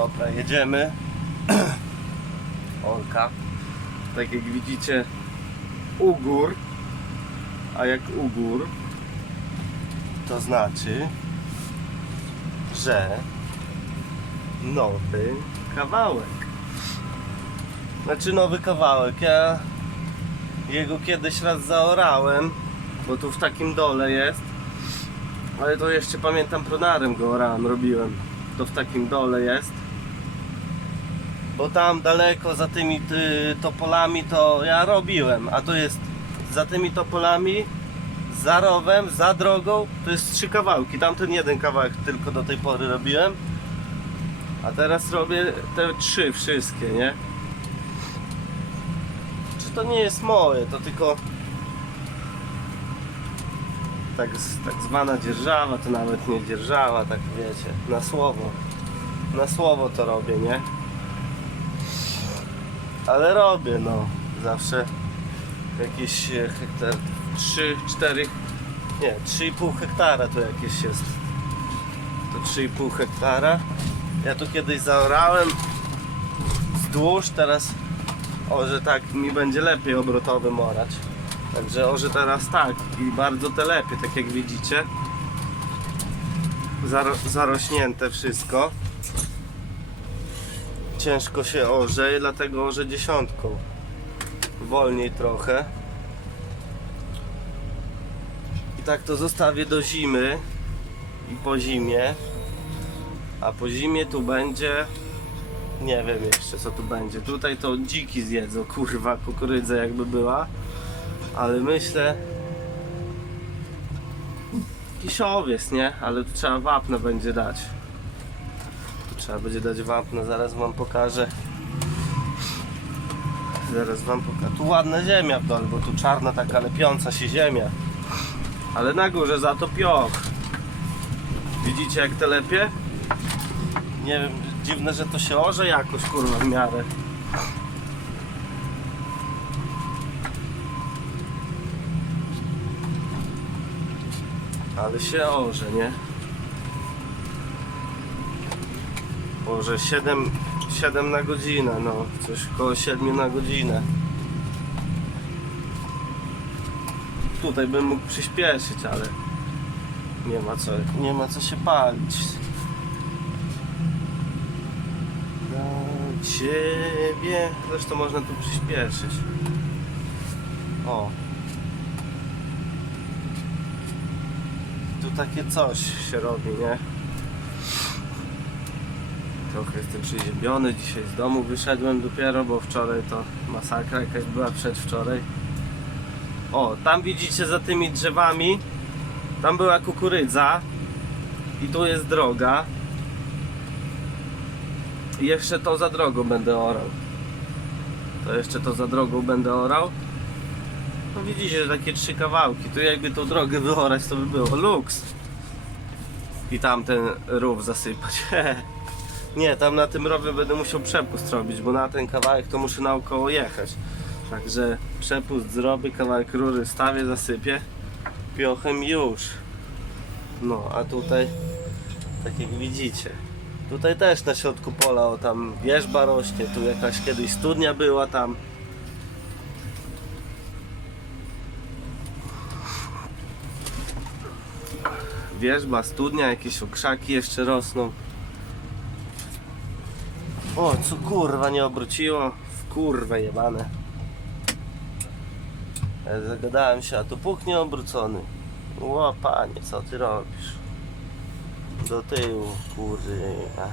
Dobra, jedziemy. Olka. Tak jak widzicie, ugór. A jak ugór, to znaczy, że nowy kawałek. Znaczy nowy kawałek. Ja jego kiedyś raz zaorałem, bo tu w takim dole jest. Ale to jeszcze pamiętam pronarem go orałem, robiłem. To w takim dole jest. Bo tam daleko za tymi ty, topolami to ja robiłem, a to jest za tymi topolami, za rowem, za drogą, to jest trzy kawałki. Tamten jeden kawałek tylko do tej pory robiłem. A teraz robię te trzy wszystkie, nie? Czy to nie jest moje, to tylko tak, tak zwana dzierżawa, to nawet nie dzierżawa, tak wiecie, na słowo. Na słowo to robię, nie? Ale robię, no. Zawsze jakieś e, hektar, 3, 4, nie, 3,5 hektara to jakieś jest. To 3,5 hektara. Ja tu kiedyś zaorałem wzdłuż, teraz o, że tak mi będzie lepiej obrotowym orać. Także orze teraz tak i bardzo te lepiej, tak jak widzicie. Zaro zarośnięte wszystko. Ciężko się orze, dlatego orze dziesiątką. Wolniej trochę. I tak to zostawię do zimy i po zimie. A po zimie tu będzie nie wiem jeszcze co tu będzie. Tutaj to dziki zjedzą, kurwa, kukurydza jakby była. Ale myślę... Jakiś owiec, nie? Ale tu trzeba wapno będzie dać. Trzeba będzie dać wapno, zaraz wam pokażę. Zaraz wam pokażę. Tu ładna ziemia w dole, bo tu czarna taka lepiąca się ziemia. Ale na górze za to pioch. Widzicie jak te lepie? Nie wiem, dziwne, że to się orze jakoś kurwa w miarę. Ale się orze, nie? Orze 7, 7 na godzinę, no coś około 7 na godzinę. Tutaj bym mógł przyspieszyć, ale nie ma co, nie ma co się palić. Dla ciebie. Zresztą można tu przyspieszyć. O. Tu takie coś się robi, nie? Trochę jestem przyziemiony. Dzisiaj z domu wyszedłem dopiero, bo wczoraj to masakra jakaś była przedwczoraj. O, tam widzicie za tymi drzewami. Tam była kukurydza. I tu jest droga. I jeszcze to za drogą będę orał. To jeszcze to za drogą będę orał. No widzicie, że takie trzy kawałki. Tu jakby tą drogę wyorać, to by było luks. I tam ten rów zasypać. Nie, tam na tym rowie będę musiał przepust robić, bo na ten kawałek to muszę naokoło jechać. Także przepust zrobię, kawałek rury stawię, zasypię. Piochem już. No, a tutaj, tak jak widzicie, Tutaj też na środku pola, o tam wierzba rośnie, tu jakaś kiedyś studnia była tam. Wierzba, studnia, jakieś okrzaki jeszcze rosną. O, co kurwa nie obróciło? W kurwę jebane. Zagadałem się, a tu puk nie obrócony. Ło panie, co ty robisz? do tyłu, kurwa.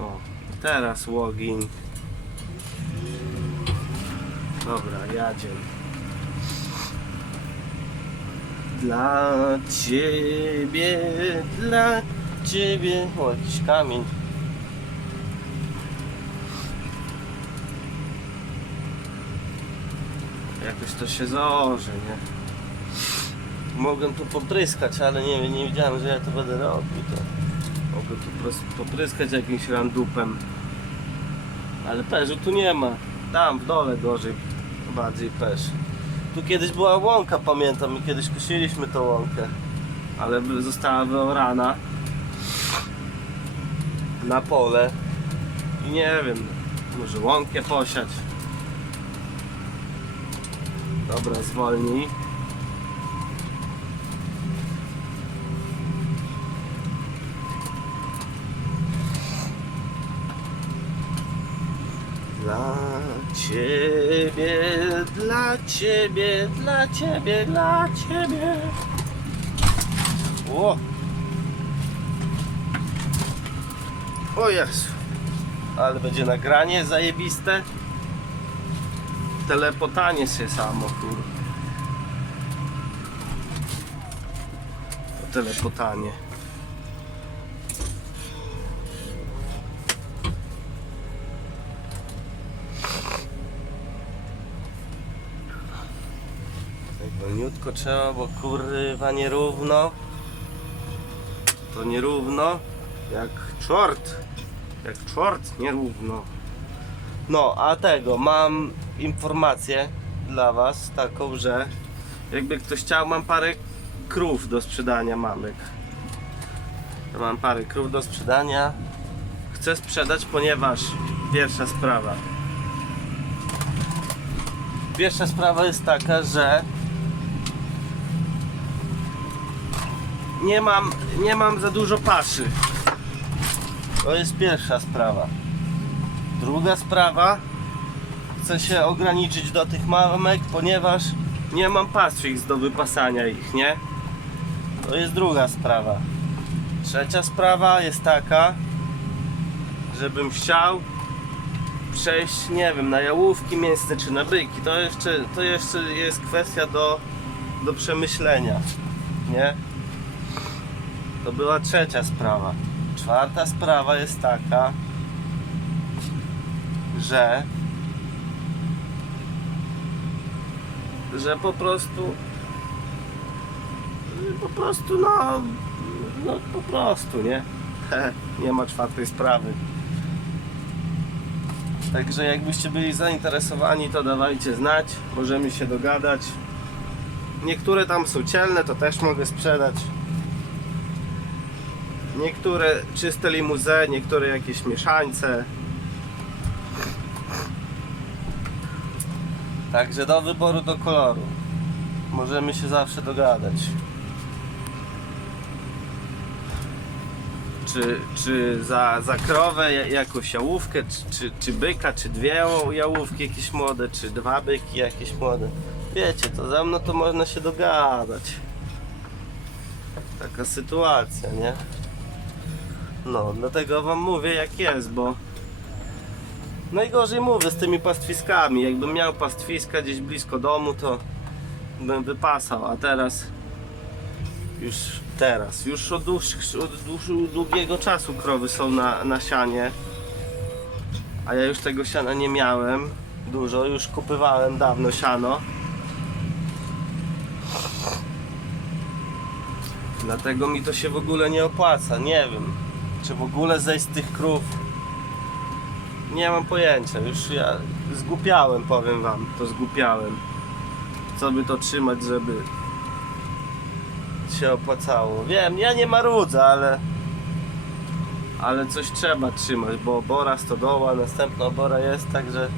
O, teraz login. Dobra, jadzie. Dla ciebie, dla ciebie. O, jakiś kamień. Jakoś to się zaorze, nie? Mogłem tu popryskać, ale nie, nie wiedziałem, że ja to będę robił. To mogę tu po popryskać jakimś randupem. Ale perzu tu nie ma. Tam w dole gorzej, bardziej perz. Tu kiedyś była łąka, pamiętam, i kiedyś kusiliśmy tą łąkę. Ale została wyorana. na pole i nie wiem, może łąkę posiać. Dobra, zwolnij. Dla ciebie, dla ciebie, dla ciebie, dla ciebie. O! O Jezu. Ale będzie nagranie zajebiste. Telepotanie się samo, kur. Telepotanie. Tak wolniutko trzeba, bo kurwa nierówno. To nierówno. Jak czort. Jak czort nierówno. No, a tego, mam informację dla was taką, że jakby ktoś chciał, mam parę krów do sprzedania mamek. Mam parę krów do sprzedania. Chcę sprzedać, ponieważ pierwsza sprawa. Pierwsza sprawa jest taka, że nie mam, nie mam za dużo paszy. To jest pierwsza sprawa. Druga sprawa, chcę się ograniczyć do tych mamek, ponieważ nie mam pastwisk do wypasania ich, nie? To jest druga sprawa. Trzecia sprawa jest taka, żebym chciał przejść, nie wiem, na jałówki mięsne czy na byki. To jeszcze, to jeszcze jest kwestia do, do przemyślenia, nie? To była trzecia sprawa. Czwarta sprawa jest taka, że że po prostu po prostu no no po prostu, nie? nie ma czwartej sprawy. Także jakbyście byli zainteresowani, to dawajcie znać, możemy się dogadać. Niektóre tam są cielne, to też mogę sprzedać. Niektóre czyste limuze, niektóre jakieś mieszańce. Także do wyboru, do koloru. Możemy się zawsze dogadać. Czy, czy za, za krowę ja- jakąś jałówkę, czy, czy, czy byka, czy dwie jałówki jakieś młode, czy dwa byki jakieś młode. Wiecie, to za mną to można się dogadać. Taka sytuacja, nie? No, dlatego wam mówię jak jest, bo najgorzej mówię z tymi pastwiskami. Jakbym miał pastwiska gdzieś blisko domu, to bym wypasał, a teraz już teraz, już od, dłuższych, od dłuż- długiego czasu krowy są na, na sianie, a ja już tego siana nie miałem dużo, już kupywałem dawno siano. Dlatego mi to się w ogóle nie opłaca, nie wiem, czy w ogóle zejść z tych krów. Nie mam pojęcia, już ja zgłupiałem, powiem wam, to zgłupiałem. Co by to trzymać, żeby się opłacało. Wiem, ja nie marudzę, ale ale coś trzeba trzymać, bo obora stodoła, następna obora jest, także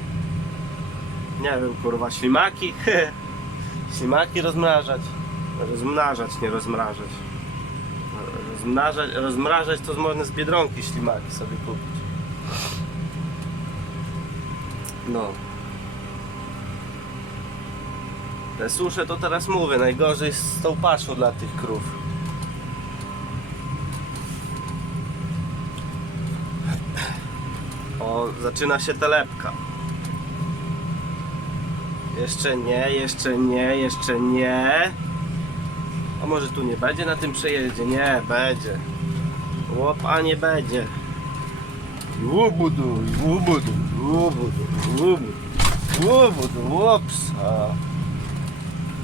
nie wiem, kurwa, ślimaki, ślimaki rozmrażać, rozmnażać, nie rozmrażać. Rozmnażać, rozmrażać to można z Biedronki ślimaki sobie kupić. No. Te susze to teraz mówię, najgorzej z tą paszą dla tych krów. O, zaczyna się telepka. Jeszcze nie, jeszcze nie, jeszcze nie. A może tu nie będzie na tym przejeździe? Nie, będzie. Łopa nie będzie. Łubudu, łubudu, łubudu, łubudu, łubudu, łopsa.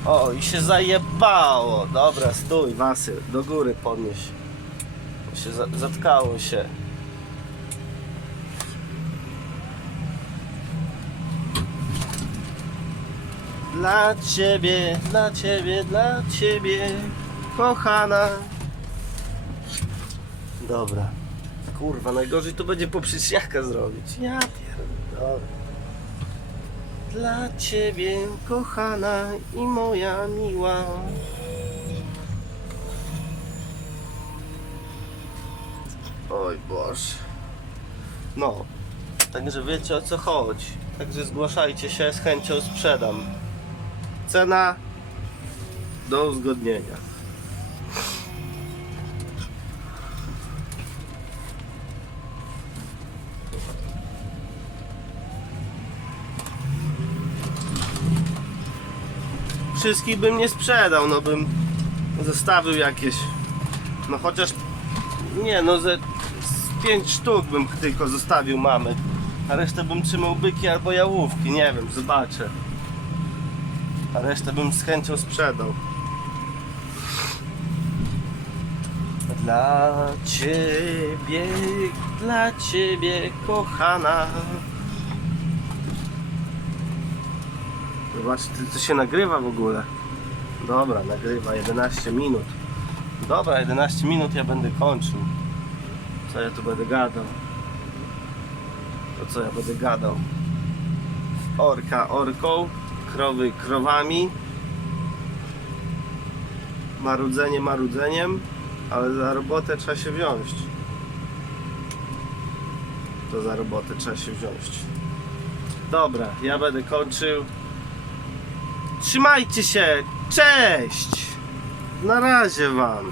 O, i się zajebało. Dobra, stój, Wasyl, do góry podnieś. Się za zatkało się. Dla ciebie, dla ciebie, dla ciebie, kochana. Dobra. Kurwa, najgorzej to będzie poprzeczniaka zrobić. Ja pierdolę. Dla ciebie, kochana i moja miła. Oj Boże. No, także wiecie o co chodzi. Także zgłaszajcie się, z chęcią sprzedam. Cena do uzgodnienia. Wszystkich bym nie sprzedał, no bym zostawił jakieś. No chociaż nie, no ze z pięć sztuk bym tylko zostawił mamy. A resztę bym trzymał byki albo jałówki, nie wiem, zobaczę. A resztę bym z chęcią sprzedał. Dla ciebie, dla ciebie, kochana. Zobaczcie, to się nagrywa w ogóle. Dobra, nagrywa 11 minut. Dobra, 11 minut ja będę kończył. Co ja tu będę gadał? To co ja będę gadał? Orka orką, krowy krowami, marudzenie marudzeniem, ale za robotę trzeba się wziąć. To za robotę trzeba się wziąć. Dobra, ja będę kończył. Trzymajcie się! Cześć! Na razie wam!